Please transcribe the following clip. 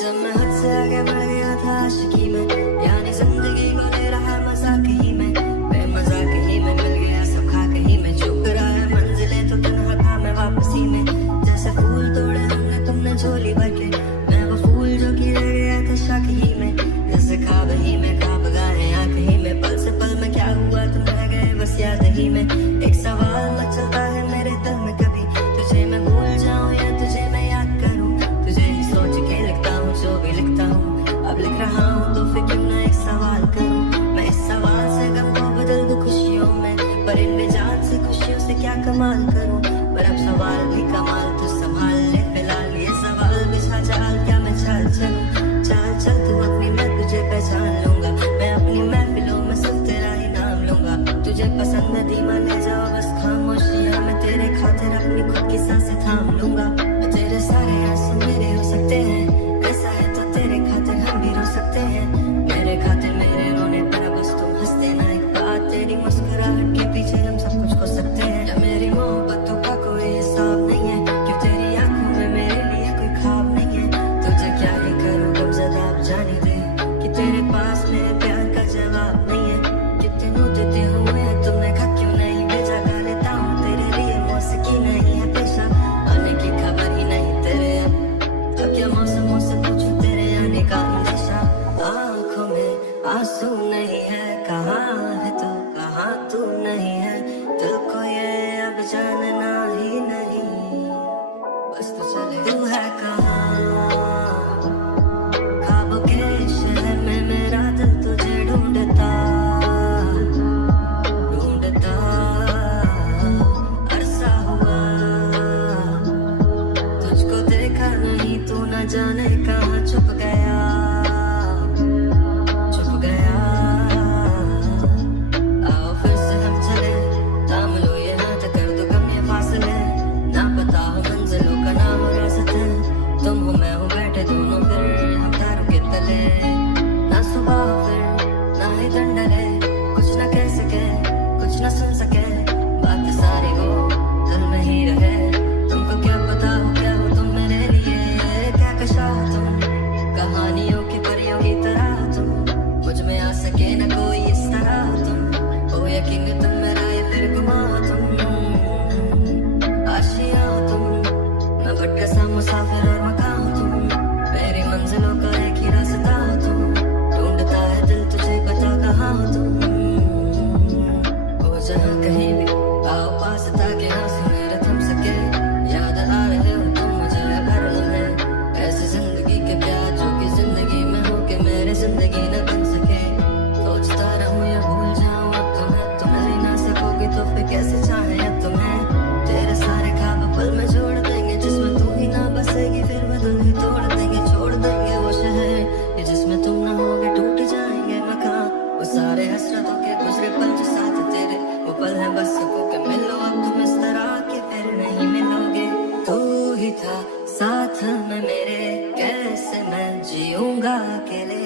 जब मैं हद से आगे बढ़ गया था आशिकी में, यानी जिंदगी को ले रहा मजाक ही में, बेमजाक ही में मिल गया सब खाक ही में, चुप रहा है मंजिलें तो तन्हा था मैं वापसी में, जैसे फूल तोड़े हमने तुमने झोली भर के, मैं वो फूल जो कि रह गया था शक ही में, जैसे ख्वाब ही में ख्वाब गाए आंख ही में, पल से पल में क्या हुआ तुम रह गए बस याद ही में। एक सवाल मचलता है मेरे दिल में, कभी तुझे मैं भूल जाऊं या तुझे मैं याद करूं, तुझे ही सोच के लिखता हूँ जो भी लिखता हूँ, अब लिख रहा हूँ तो फिर क्यों ना एक सवाल करूं, मैं इस सवाल से गम को बदल दूं खुशियों में, पर इन बेजान से खुशियों से क्या कमाल करूं, पर अब सवाल भी कमाल तो संभाल ले फिलहाल, ये सवाल बिछा जाल क्या मैं चाल चलूं, चाल चल तू अपनी मैं तुझे पहचान लूंगा, मैं अपनी महफिलों में सिर्फ तेरा ही नाम लूंगा, तुझे पसंद है धीमा ले जाओ बस खामोशियां, मैं तेरे खातिर अपनी खुद की सांसें थाम लूंगा, तेरे सारे आंसू मेरे हो सकते हैं, ऐसा है तो तेरे खातिर हम भी रो सकते हैं, मेरे खातिर मेरे रोने पर बस तुम हंसते ना, एक बात तेरी मुस्कुराहट के पीछे हम सब कुछ खो सकते हैं, या मेरी मोहब्बतों का कोई हिसाब नहीं है, क्यों तेरी आंखों में मेरे लिए कोई ख्वाब नहीं है, तुझे क्या ही करूं कब ज़्यादा आप जाने दे कि तेरे पास मेरे प्यार का जवाब नहीं है, कितने मुद्दते हुए तुमने खत क्यों नहीं भेजा, गा लेता हूँ तेरे लिए मौसीकी नहीं है पेशा, आने की खबर ही नहीं तेरे अब क्या मौसमों से पूछूं तेरे आने का अंदेशा, आंखों में आंसू नहीं है, कहाँ है तू कहाँ तू नहीं है, दिल को ये अब जानना ही नहीं, बस तो चले तू है कहाँ, ख्वाबों के शहर में मेरा दिल तुझे ढूंढता ढूंढता अरसा हुआ, तुझको देखा नहीं तू न जाने कहाँ छुप गया छुप गया, आओ फिर से हम चले, थाम लो ये हाथ कर दो कम ये फासले, ना पता हो मंजिलों का ना हो रास्ते, तुम हो मैं हूँ बैठे दोनों फिर हम तारों के तले, ना सुबह हो फिर ना ही डंडले, कुछ ना कह सके कुछ ना सुन सके, बात सारी हो दिल में ही रहे, तुमको क्या पता हो क्या हो तुम मेरे लिए, क्या कशा हो तुम कहानियों की परियों की तरह हो तुम, मुझ में आ सके न कोई इस तरह हो तुम, ओ यकीन तुम मेरा ये फिर गुमा हो तुम, आशियाँ हो तुम, मैं भटका सा मुसाफिर और मकान हो तुम, मेरी मंजिलों का एक ही रास्ता हो तुम, ढूंढता है दिल तुझे पता कहाँ हो तुम, हो जहाँ कहीं भी आओ पास ताकि आंसू मेरे थम सके, याद आ रहे हो तुम मुझे हर लम्हे, ऐसी जिंदगी के प्यार जो कि जिंदगी में हो के मेरे जिंदगी न बन सके, सोचता रहूं या भूल जाऊं अब तुम्हें ही ना सकोगी तो फिर कैसे चाहे अब तुम्हें, तेरे सारे ख्वाब पल में जोड़ देंगे, जिसमें तू ही ना बसेगी फिर बदल ही तोड़ देंगे, छोड़ देंगे वो शहर कि जिसमें तुम ना होगे, टूट जाएंगे मकान, वो सारे हसरतों के गुजरे पल जो साथ तेरे, वो पल है बस सको के मिलो अब तुम इस तरह के फिर नहीं मिलोगे, तू ही था साथ में मेरे, कैसे मैं जीऊंगा अकेले,